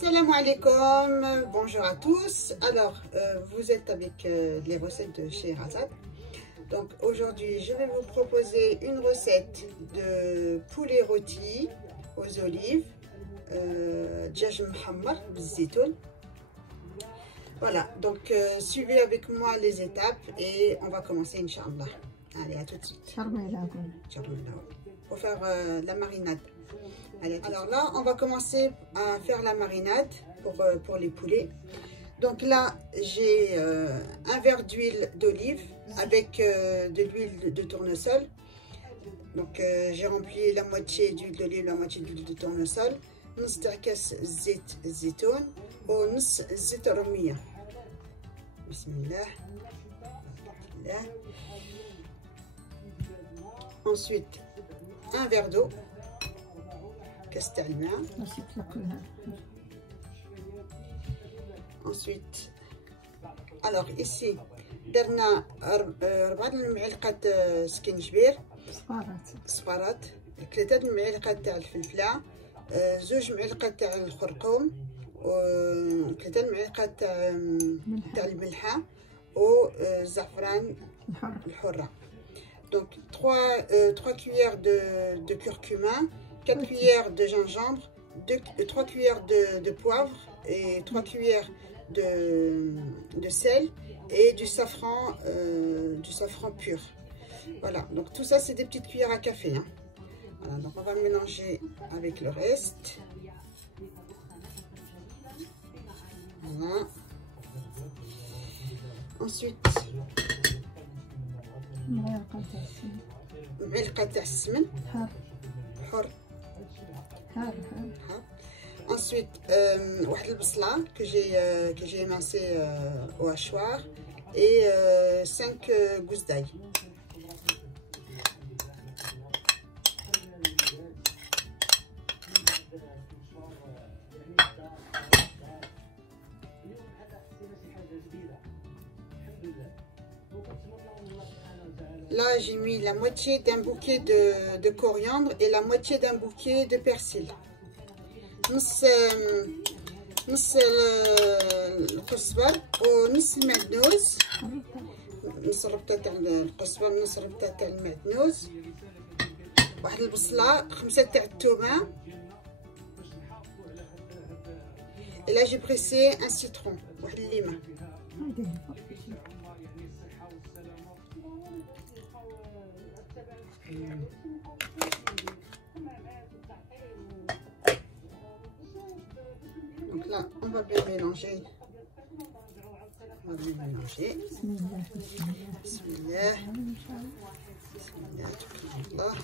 Salam alaikum, bonjour à tous. Alors, vous êtes avec les recettes de chez Razad. Donc aujourd'hui, je vais vous proposer une recette de poulet rôti aux olives, djaj mhammar bizitoun. Voilà, donc suivez avec moi les étapes et on va commencer, Inch'Allah. Allez, à tout de suite. Pour faire la marinade. Allez, alors là, on va commencer à faire la marinade pour les poulets. Donc là, j'ai un verre d'huile d'olive avec de l'huile de tournesol. Donc j'ai rempli la moitié d'huile d'olive, la moitié d'huile de tournesol. نص تاع كاس زيت زيتون ونص زيت رومية. بسم الله. Ensuite, un verre d'eau. كاس تاع الماء. Ensuite, alors ici درنا 4 المعلقات سكنجبير صفارات، 3 المعلقات تاع الفلفله، 2 معلقات تاع الخرقوم، و 3 المعلقات تاع الملحه والزعفران الحره. Donc 3 cuillères de curcuma, 4 cuillères de gingembre, 3 cuillères de poivre et 3 cuillères de sel et du safran pur. Voilà, donc tout ça c'est des petites cuillères à café, hein. Voilà, donc on va mélanger avec le reste. Voilà. Ensuite, معلقة تاع السمن حر. Ensuite, واحد البصلة que j'ai émincé au hachoir et 5 gousses d'ail. Là, j'ai mis la moitié d'un bouquet de coriandre et la moitié d'un bouquet de persil. نص القزبر ونص المعدنوس، نص الربطة تاع القزبر، نص الربطة تاع المعدنوس، واحد البصلة، 5 تاع الثومة. Et là j'ai pressé un citron, واحد الليمة. Donc là, on va bien mélanger. On va bien mélanger. Bismillah. Bismillah. Bismillah. Voilà.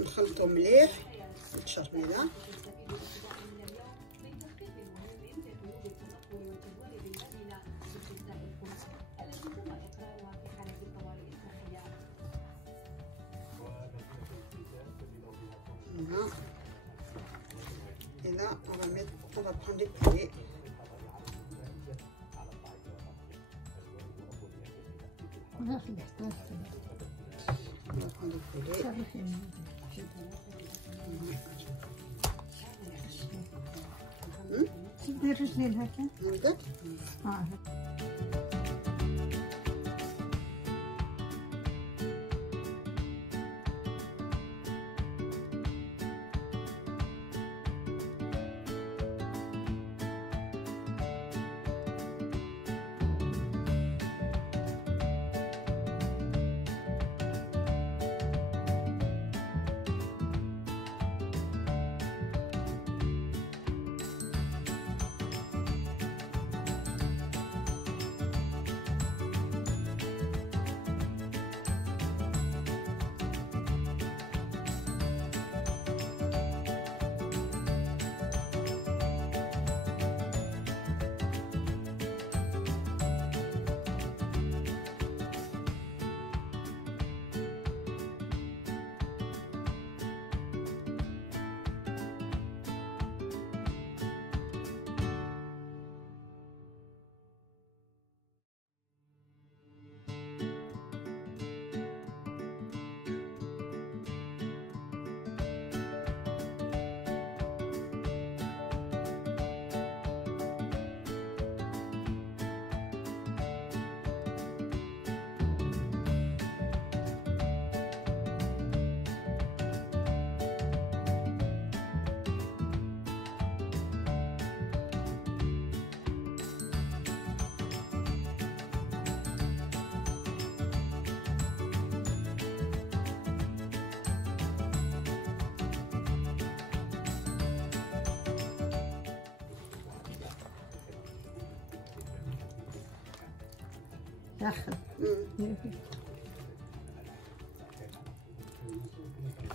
نخلطو مليح بالتشرميلة. Voilà. Et là, on va prendre les poulets. On va prendre les poulets.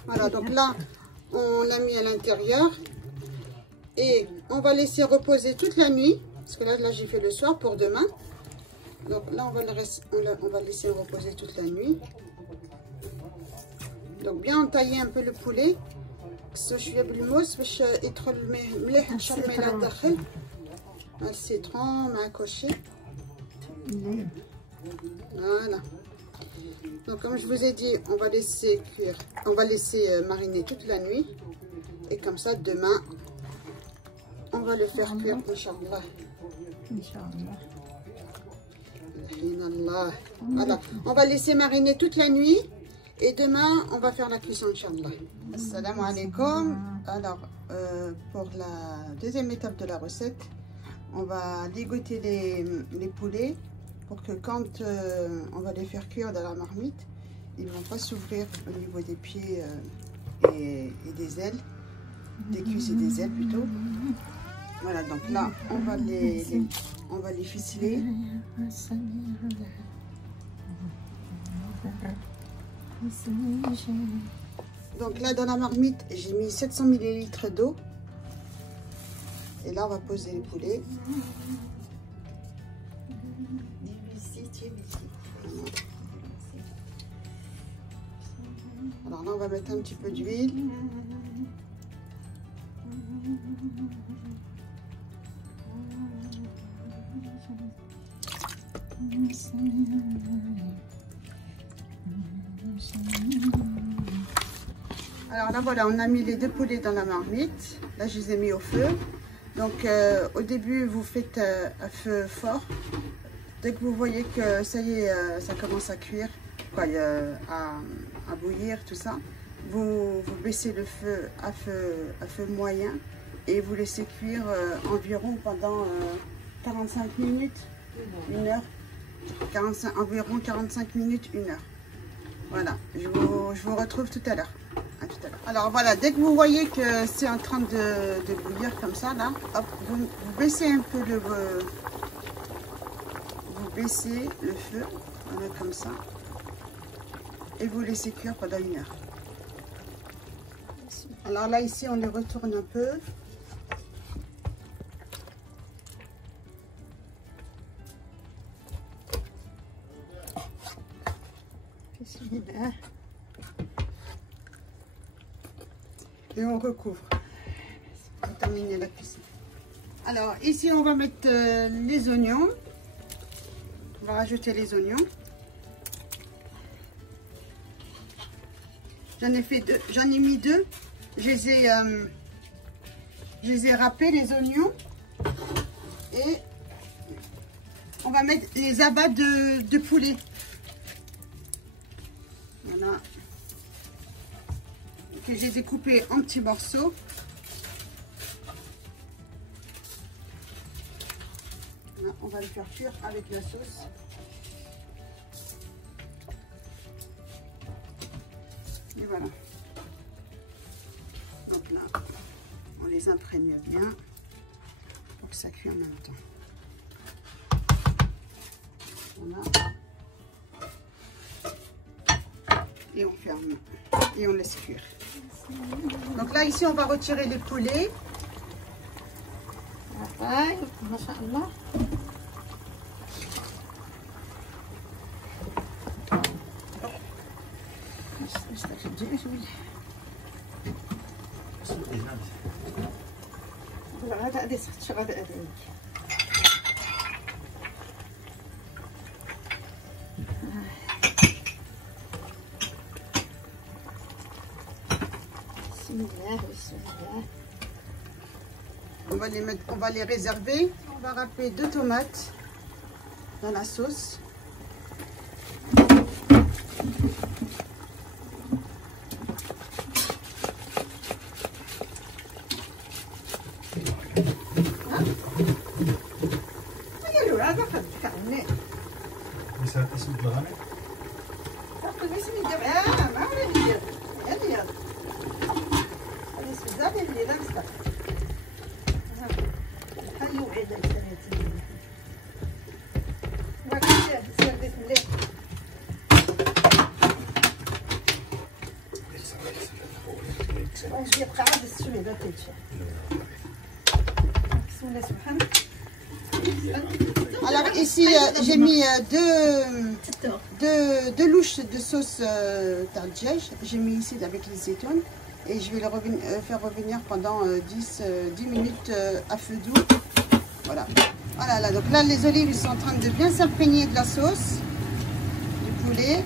Voilà, donc là, on l'a mis à l'intérieur. Et on va laisser reposer toute la nuit. Parce que là j'ai fait le soir pour demain. Donc là, on va laisser reposer toute la nuit. Donc bien entailler un peu le poulet. شويه بالموس باش يدخل مليح الشرميله للداخل مع السيترون مع كلشي. Voilà. Donc comme je vous ai dit, on va laisser cuire, on va laisser mariner toute la nuit. Et comme ça, demain, on va le faire cuire, Inch'Allah. Inch'Allah. Voilà. On va laisser mariner toute la nuit. Et demain, on va faire la cuisson, Inch'Allah. Assalamu alaikum. Alors, pour la deuxième étape de la recette, on va ligoter les poulets pour que quand on va les faire cuire dans la marmite, ils ne vont pas s'ouvrir au niveau des pieds et des ailes, des cuisses et des ailes plutôt. Voilà, donc là, on va les ficeler. Donc là, dans la marmite, j'ai mis 700 ml d'eau. Et là, on va poser les poulets. Alors là, on va mettre un petit peu d'huile. Alors là, voilà, on a mis les deux poulets dans la marmite. Là, je les ai mis au feu. Donc, au début, vous faites à feu fort. Dès que vous voyez que ça y est, ça commence à cuire, quoi, à bouillir, tout ça, vous baissez le feu à feu moyen et vous laissez cuire environ pendant 45 minutes, 1 heure. Environ 45 minutes, 1 heure. Voilà, je vous retrouve tout à l'heure. Alors voilà, dès que vous voyez que c'est en train de bouillir comme ça, là, hop, vous baissez un peu vous baissez le feu, voilà, comme ça, et vous laissez cuire pendant 1 heure. Alors là, ici, on les retourne un peu. Et on recouvre pour terminer la cuisson. Alors ici on va mettre les oignons. On va rajouter les oignons. J'en ai mis 2. Je les ai râpés, les oignons. Et on va mettre les abats de poulet. Voilà. Que je les ai coupés en petits morceaux. Là, on va le faire cuire avec la sauce. Et voilà. Donc là, on les imprègne bien pour que ça cuise en même temps. Voilà. Et on ferme et on laisse cuire. Donc là ici on va retirer les poulets. On va les réserver. On va râper 2 tomates dans la sauce. je vais prendre celui là tout de suite. Alors ici j'ai mis deux louches de sauce tardjej. J'ai mis ici avec les zétons et je vais le faire revenir pendant 10 minutes à feu doux. Voilà. Voilà là, donc là les olives ils sont en train de bien s'imprégner de la sauce du poulet.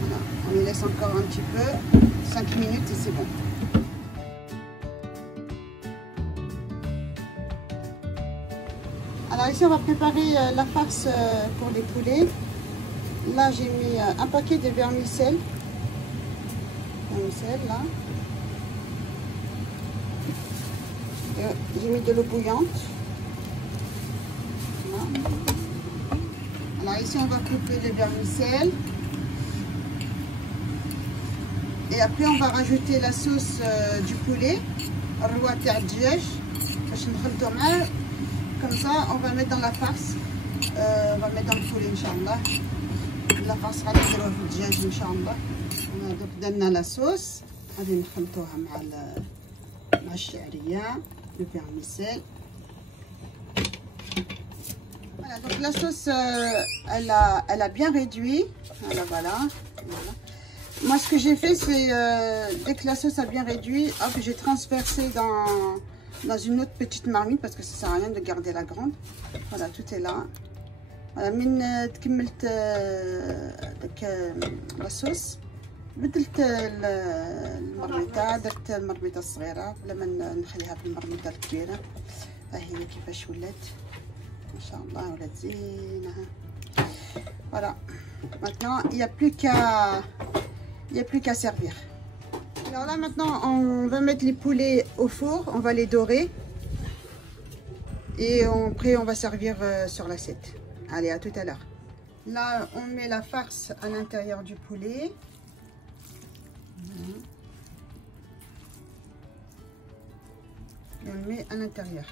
Voilà. On les laisse encore un petit peu, 5 minutes et c'est bon. Alors ici on va préparer la farce pour les poulets. Là j'ai mis un paquet de vermicelle. Là. J'ai mis de l'eau bouillante. Voilà. Alors ici on va couper le vermicelle. Et après on va rajouter la sauce du poulet. Comme ça, on va mettre dans la farce. On va mettre dans le poulet, Inch'Allah. La farce sera نديروها في الدجاج إن شاء الله. Donc درنا la sauce. غادي نخلطوها مع الشعرية, le vermicelle. Voilà, donc la sauce, elle a bien réduit. Voilà. Moi, ce que j'ai fait, c'est dès que la sauce a bien réduit, hop, j'ai transversé dans une autre petite marmite parce que ça sert à rien de garder la grande. Voilà, tout est là. Voilà, من كملت la sauce بدلت المرميطه، درت المرميطه الصغيره بلا ما نخليها في المرميطه الكبيره. ها هي كيفاش ولات ما شاء الله، ولات زينه. Voilà, maintenant il n'y a plus qu'à servir. Alors là maintenant on va mettre les poulets au four, on va les dorer et après on va servir sur l'assiette. Allez, à tout à l'heure. Là on met la farce à l'intérieur du poulet. Et on le met à l'intérieur.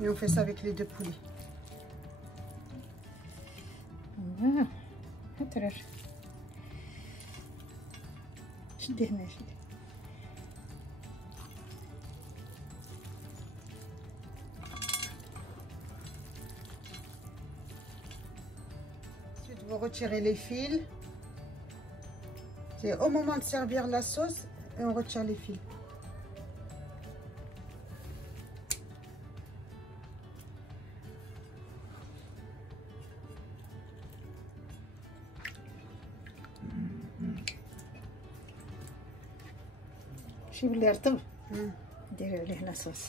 Et on fait ça avec les deux poulets. Ensuite, vous retirez les fils. C'est au moment de servir la sauce et on retire les fils. شي بلي رطب ندير عليه لاصوص.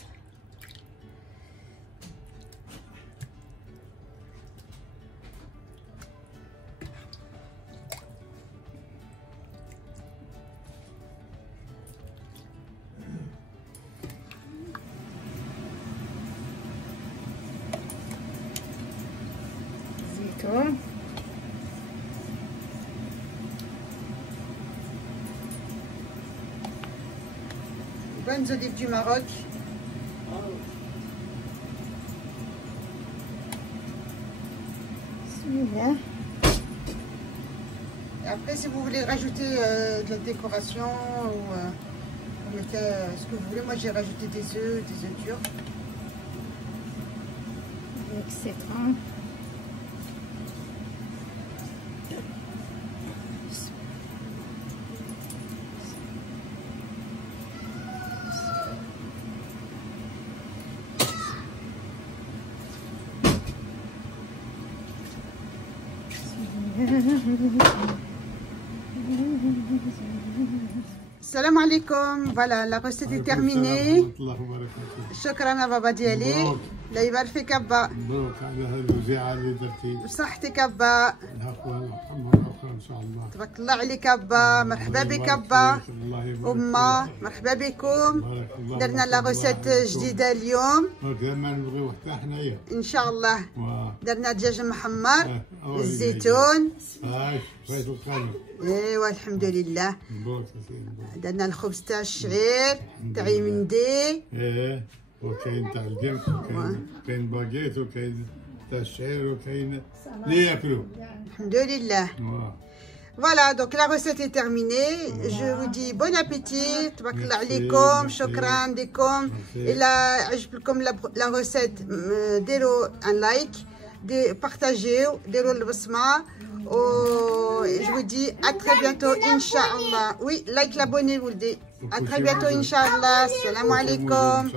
زيتون bonnes olives du Maroc. Et après, si vous voulez rajouter de la décoration ou vous mettez ce que vous voulez, moi j'ai rajouté des œufs durs. Avec citron. Salam alaikum, voilà la recette est terminée. شكرا بابا ديالي، لا يبارك فيك ابا. مبروك على هذه الوزيعه اللي درتي. بصحتك ابا. العفو والرحمه ان شاء الله. تبارك الله عليك ابا، مرحبا بك ابا. أمه مرحبا بكم. درنا لا ريسيت جديده اليوم. دائما نبغيو حتى حنايا. ان شاء الله. درنا دجاج محمر بالزيتون. شويه القلم. ايوا الحمد لله. مبروك يا سيدي. درنا الخبز تاع الشعير تاع يمندي. وكاين تاع القمح، وكاين باكيت، وكاين حتى الشعير وكاين اللي ياكلوا. الحمد لله. Voilà, donc la recette est terminée. Je vous dis bon appétit. Tabarakallah alaykoum, shukran dikom. Et là, عجبكم la recette, ديروا un like, partagez, ديروا البصمة. Je vous dis à très bientôt, Inch'Allah. Oui, like, l'abonner, vous le dites. À très bientôt, Inch'Allah. Salam alaikum.